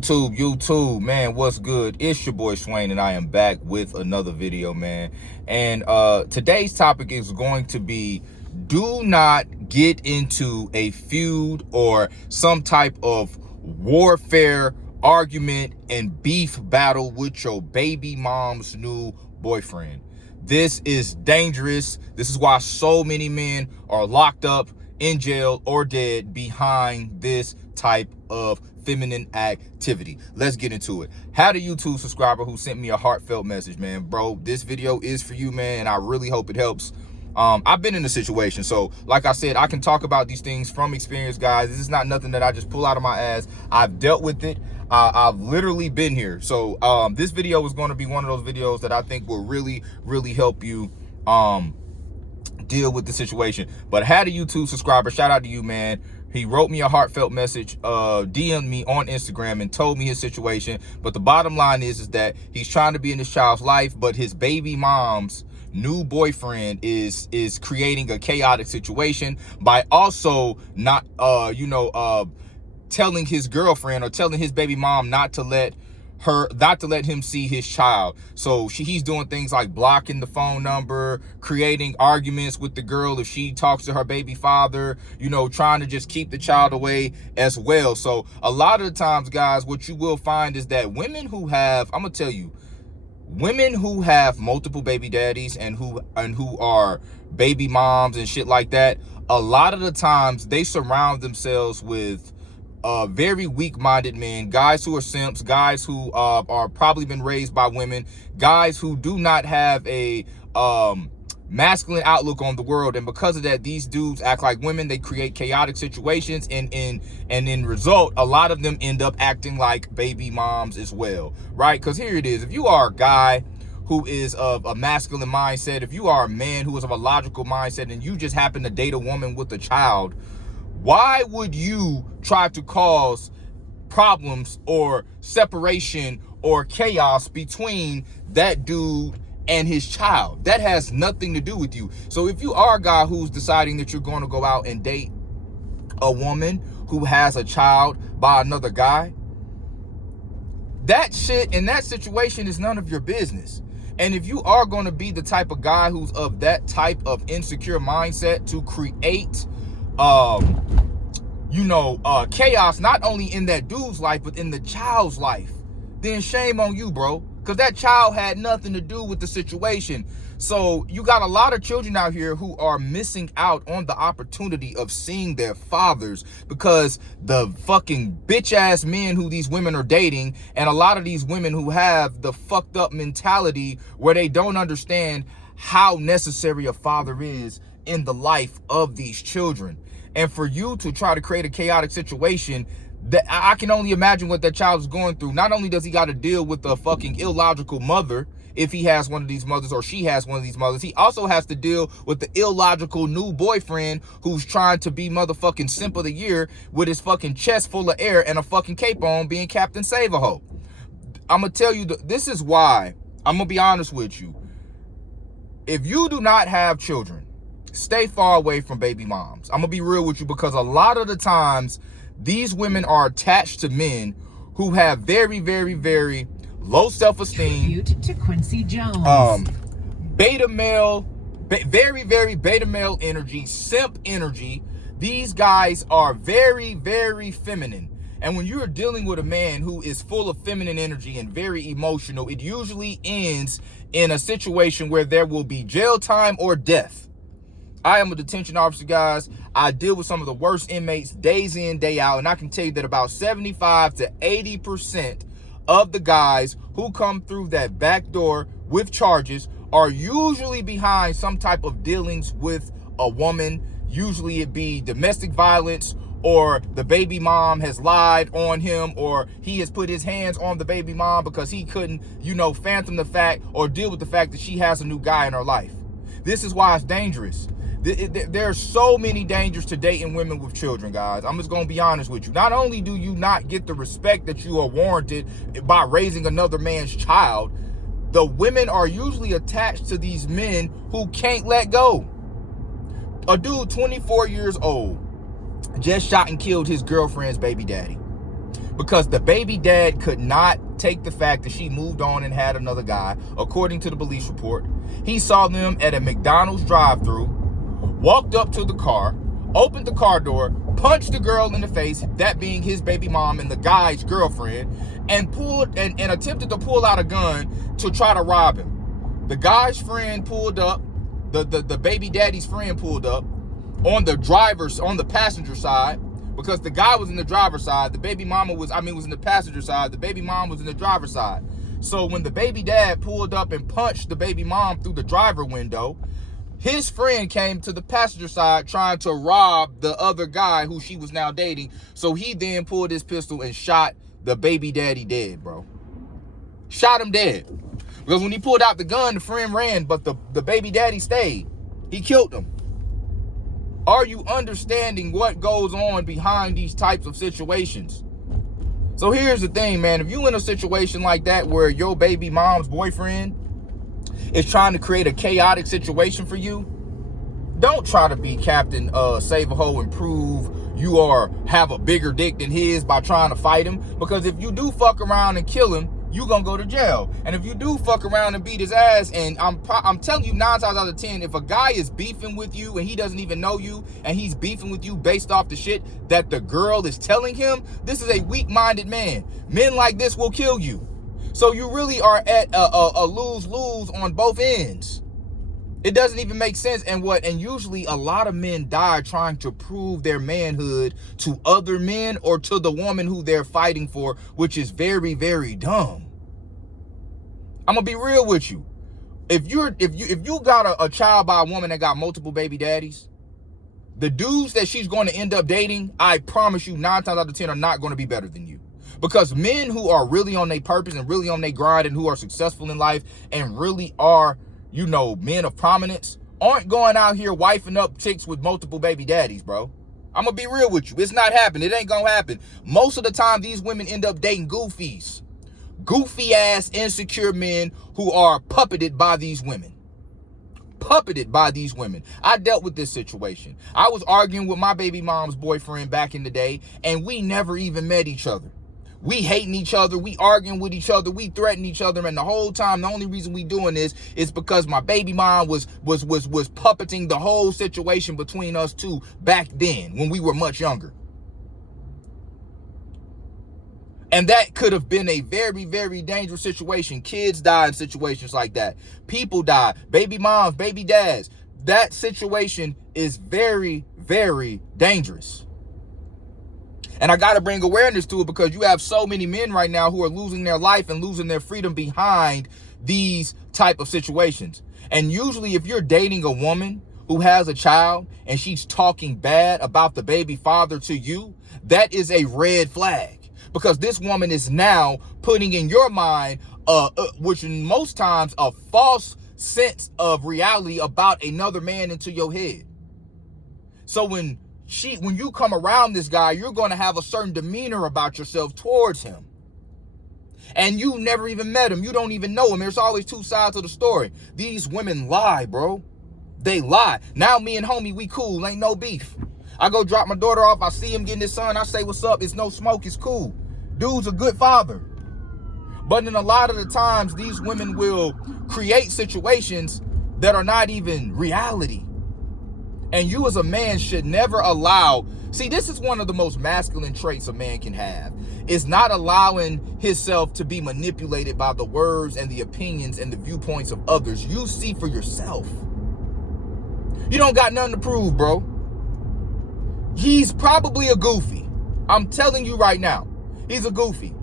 YouTube, man, what's good? It's your boy Swain, and I am back with another video, man. And today's topic is going to be: do not get into a feud or some type of warfare, argument, and beef battle with your baby mom's new boyfriend. This is dangerous. This is why so many men are locked up, in jail, or dead behind this type of feminine activity. Let's get into it. Had a YouTube subscriber who sent me a heartfelt message, man. Bro, this video is for you, man, and I really hope it helps. I've been in a situation, so like I said, I can talk about these things from experience, guys. This is not nothing that I just pull out of my ass. I've dealt with it. I've literally been here. So this video is going to be one of those videos that I think will really help you deal with the situation. But I had a YouTube subscriber, shout out to you, man. He wrote me a heartfelt message, DM'd me on Instagram and told me his situation. But the bottom line is that he's trying to be in his child's life, but his baby mom's new boyfriend is creating a chaotic situation by also not telling his girlfriend or telling his baby mom not to let him see his child. So he's doing things like blocking the phone number, creating arguments with the girl if she talks to her baby father, trying to just keep the child away as well. So a lot of the times, guys, what you will find is that women who have multiple baby daddies and who are baby moms and shit like that, a lot of the times they surround themselves with very weak-minded men, guys who are simps, guys who are probably been raised by women, guys who do not have a masculine outlook on the world. And because of that, these dudes act like women. They create chaotic situations, and in result, a lot of them end up acting like baby moms as well, right? Because here it is: if you are a guy who is of a masculine mindset, if you are a man who is of a logical mindset, and you just happen to date a woman with a child, why would you try to cause problems or separation or chaos between that dude and his child? That has nothing to do with you. So if you are a guy who's deciding that you're going to go out and date a woman who has a child by another guy, that shit in that situation is none of your business. And if you are going to be the type of guy who's of that type of insecure mindset to create chaos not only in that dude's life but in the child's life, then shame on you, bro, because that child had nothing to do with the situation. So you got a lot of children out here who are missing out on the opportunity of seeing their fathers because the fucking bitch ass men who these women are dating, and a lot of these women who have the fucked up mentality where they don't understand how necessary a father is in the life of these children. And for you to try to create a chaotic situation, that I can only imagine what that child is going through. Not only does he got to deal with a fucking illogical mother, if he has one of these mothers or she has one of these mothers, he also has to deal with the illogical new boyfriend who's trying to be motherfucking simp of the year with his fucking chest full of air and a fucking cape on, being Captain Save-A-Ho. I'm going to tell you, this is why, I'm going to be honest with you. If you do not have children, stay far away from baby moms. I'm gonna be real with you, because a lot of the times these women are attached to men who have very low self-esteem. Tribute to Quincy Jones. Beta male, very beta male energy, simp energy. These guys are very feminine. And when you're dealing with a man who is full of feminine energy and very emotional, it usually ends in a situation where there will be jail time or death. I am a detention officer, guys. I deal with some of the worst inmates days in, day out, and I can tell you that about 75 to 80% of the guys who come through that back door with charges are usually behind some type of dealings with a woman. Usually it be domestic violence, or the baby mom has lied on him, or he has put his hands on the baby mom because he couldn't, fathom the fact or deal with the fact that she has a new guy in her life. This is why it's dangerous. There are so many dangers to dating women with children, guys. I'm just going to be honest with you. Not only do you not get the respect that you are warranted by raising another man's child, the women are usually attached to these men who can't let go. A dude 24 years old just shot and killed his girlfriend's baby daddy. because the baby dad could not take the fact that she moved on and had another guy. According to the police report, he saw them at a McDonald's drive-thru, walked up to the car, opened the car door, punched the girl in the face, that being his baby mom and the guy's girlfriend, and attempted to pull out a gun to try to rob him. The guy's friend pulled up, the baby daddy's friend pulled up on the passenger side, because the guy was in the driver's side, the baby mama was in the passenger side, the baby mom was in the driver's side. So when the baby dad pulled up and punched the baby mom through the driver window, his friend came to the passenger side trying to rob the other guy who she was now dating. So he then pulled his pistol and shot the baby daddy dead, bro. Shot him dead. Because when he pulled out the gun, the friend ran, but the baby daddy stayed. He killed him. Are you understanding what goes on behind these types of situations? So here's the thing, man. If you in a situation like that where your baby mom's boyfriend is trying to create a chaotic situation for you, don't try to be Captain Save a Hoe and prove you have a bigger dick than his by trying to fight him. Because if you do fuck around and kill him, you gonna go to jail. And if you do fuck around and beat his ass, and I'm telling you 9 times out of 10, if a guy is beefing with you and he doesn't even know you, and he's beefing with you based off the shit that the girl is telling him, this is a weak-minded man. Men like this will kill you. So you really are at a lose-lose on both ends. It doesn't even make sense. And usually a lot of men die trying to prove their manhood to other men or to the woman who they're fighting for, which is very, very dumb. I'm gonna be real with you. If you got a child by a woman that got multiple baby daddies, the dudes that she's going to end up dating, I promise you 9 times out of 10 are not going to be better than you. Because men who are really on their purpose and really on their grind and who are successful in life and really are, men of prominence, aren't going out here wifing up chicks with multiple baby daddies, bro. I'm gonna be real with you. It's not happening. It ain't gonna happen. Most of the time, these women end up dating goofies. Goofy ass, insecure men who are puppeted by these women. Puppeted by these women. I dealt with this situation. I was arguing with my baby mom's boyfriend back in the day, and we never even met each other. We hating each other, we arguing with each other, we threatening each other, and the whole time, the only reason we doing this is because my baby mom was puppeting the whole situation between us two back then when we were much younger. And that could have been a very, very dangerous situation. Kids die in situations like that. People die. Baby moms, baby dads. That situation is very, very dangerous. And I got to bring awareness to it because you have so many men right now who are losing their life and losing their freedom behind these type of situations. And usually if you're dating a woman who has a child and she's talking bad about the baby father to you, that is a red flag. Because this woman is now putting in your mind, which in most times a false sense of reality about another man into your head. So when you come around this guy, you're going to have a certain demeanor about yourself towards him. And you never even met him. You don't even know him. There's always two sides of the story. These women lie, bro. They lie. Now me and homie, we cool. Ain't no beef. I go drop my daughter off. I see him getting his son. I say, what's up? It's no smoke. It's cool. Dude's a good father. But in a lot of the times, these women will create situations that are not even reality. And you as a man should never allow, see, this is one of the most masculine traits a man can have, is not allowing himself to be manipulated by the words and the opinions and the viewpoints of others. You see for yourself. You don't got nothing to prove, bro. He's probably a goofy. I'm telling you right now, he's a goofy.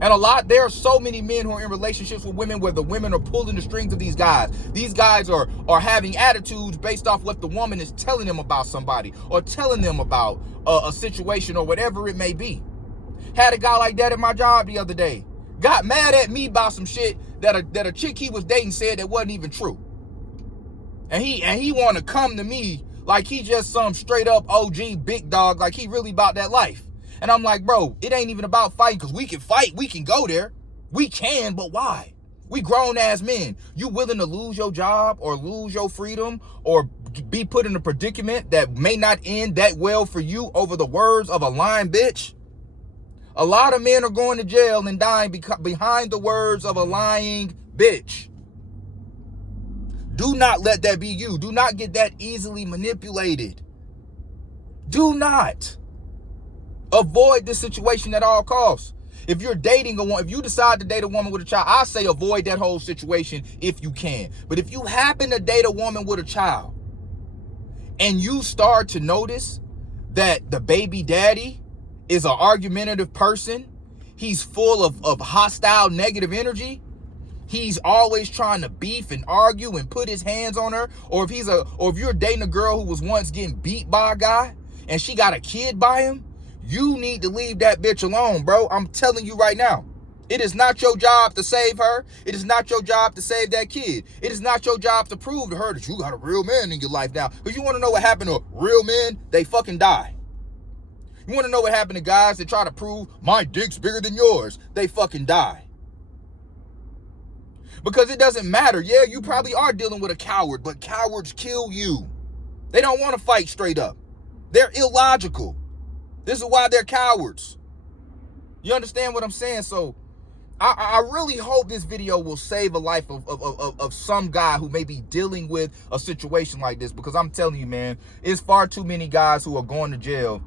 And there are so many men who are in relationships with women where the women are pulling the strings of these guys. These guys are having attitudes based off what the woman is telling them about somebody or telling them about a situation or whatever it may be. Had a guy like that at my job the other day. Got mad at me about some shit that a chick he was dating said that wasn't even true. And he want to come to me like he just some straight up OG big dog, like he really about that life. And I'm like, bro, it ain't even about fighting, because we can fight. We can go there. We can, but why? We grown ass men. You willing to lose your job or lose your freedom or be put in a predicament that may not end that well for you over the words of a lying bitch? A lot of men are going to jail and dying behind the words of a lying bitch. Do not let that be you. Do not get that easily manipulated. Do not. Avoid this situation at all costs. If you're dating a woman, if you decide to date a woman with a child, I say avoid that whole situation if you can. But if you happen to date a woman with a child and you start to notice that the baby daddy is an argumentative person, he's full of hostile, negative energy, he's always trying to beef and argue and put his hands on her, or if you're dating a girl who was once getting beat by a guy and she got a kid by him, you need to leave that bitch alone, bro. I'm telling you right now. It is not your job to save her. It is not your job to save that kid. It is not your job to prove to her that you got a real man in your life now. Because you want to know what happened to real men? They fucking die. You want to know what happened to guys that try to prove my dick's bigger than yours? They fucking die. Because it doesn't matter. Yeah, you probably are dealing with a coward, but cowards kill you. They don't want to fight straight up. They're illogical. This is why they're cowards. You understand what I'm saying? So I really hope this video will save a life of some guy who may be dealing with a situation like this, because I'm telling you, man, it's far too many guys who are going to jail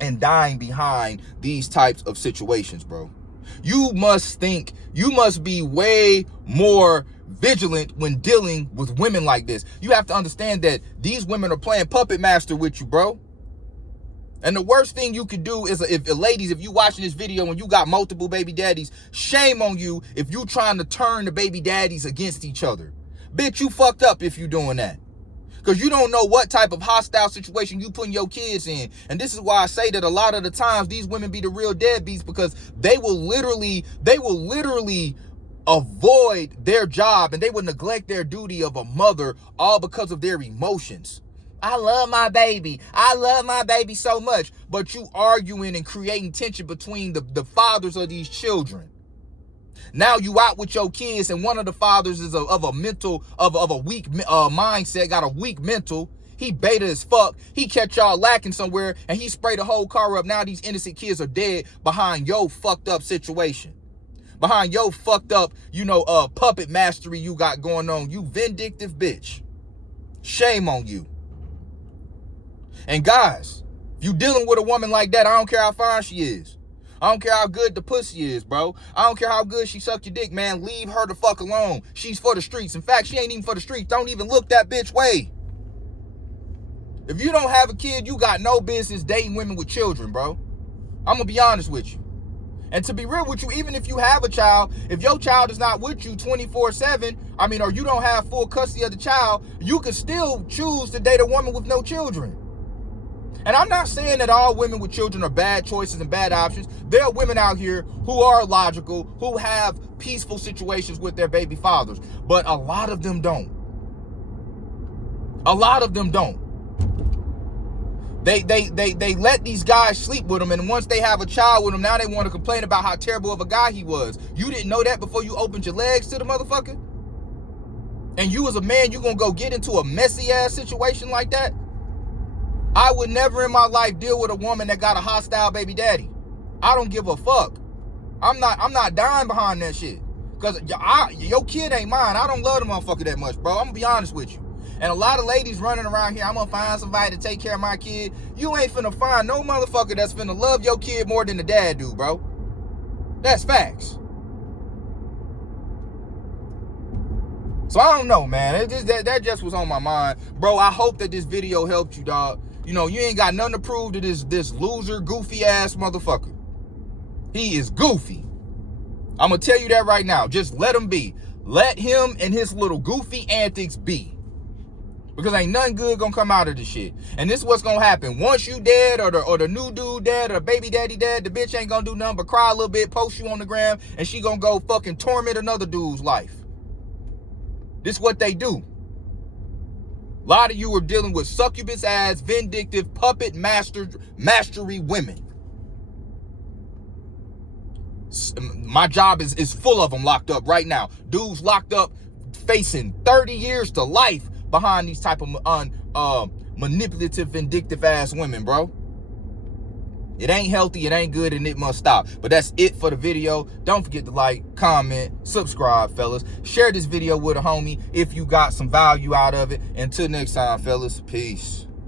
and dying behind these types of situations, bro. You must be way more vigilant when dealing with women like this. You have to understand that these women are playing puppet master with you, bro. And the worst thing you could do is, if you watching this video and you got multiple baby daddies, shame on you if you trying to turn the baby daddies against each other. Bitch, you fucked up if you doing that. Because you don't know what type of hostile situation you putting your kids in. And this is why I say that a lot of the times these women be the real deadbeats, because they will literally avoid their job and they will neglect their duty of a mother, all because of their emotions. I love my baby. I love my baby so much. But you arguing and creating tension between the fathers of these children. Now you out with your kids and one of the fathers is of a weak mindset, got a weak mental. He beta as fuck. He catch y'all lacking somewhere and he sprayed the whole car up. Now these innocent kids are dead behind your fucked up situation. Behind your fucked up, puppet mastery you got going on. You vindictive bitch. Shame on you. And guys, if you dealing with a woman like that, I don't care how fine she is. I don't care how good the pussy is, bro. I don't care how good she suck your dick, man. Leave her the fuck alone. She's for the streets. In fact, she ain't even for the streets. Don't even look that bitch way. If you don't have a kid, you got no business dating women with children, bro. I'm gonna be honest with you. And to be real with you, even if you have a child, if your child is not with you 24/7, or you don't have full custody of the child, you could still choose to date a woman with no children. And I'm not saying that all women with children are bad choices and bad options. There are women out here who are logical, who have peaceful situations with their baby fathers. But a lot of them don't. A lot of them don't. They let these guys sleep with them, and once they have a child with them, now they want to complain about how terrible of a guy he was. You didn't know that before you opened your legs to the motherfucker? And you as a man, you gonna go get into a messy ass situation like that? I would never in my life deal with a woman that got a hostile baby daddy. I don't give a fuck. I'm not dying behind that shit. Because your kid ain't mine. I don't love the motherfucker that much, bro. I'm going to be honest with you. And a lot of ladies running around here, I'm going to find somebody to take care of my kid. You ain't finna find no motherfucker that's finna love your kid more than the dad do, bro. That's facts. So I don't know, man. That just was on my mind. Bro, I hope that this video helped you, dog. You ain't got nothing to prove to this loser, goofy ass motherfucker. He is goofy. I'm going to tell you that right now. Just let him be. Let him and his little goofy antics be. Because ain't nothing good going to come out of this shit. And this is what's going to happen. Once you dead or the new dude dead or the baby daddy dead, the bitch ain't going to do nothing but cry a little bit, post you on the gram, and she going to go fucking torment another dude's life. This is what they do. A lot of you are dealing with succubus ass, vindictive, puppet mastery women. My job is full of them locked up right now. Dudes locked up facing 30 years to life behind these type of manipulative, vindictive ass women, bro. It ain't healthy, it ain't good, and it must stop. But that's it for the video. Don't forget to like, comment, subscribe, fellas. Share this video with a homie if you got some value out of it. Until next time, fellas, peace.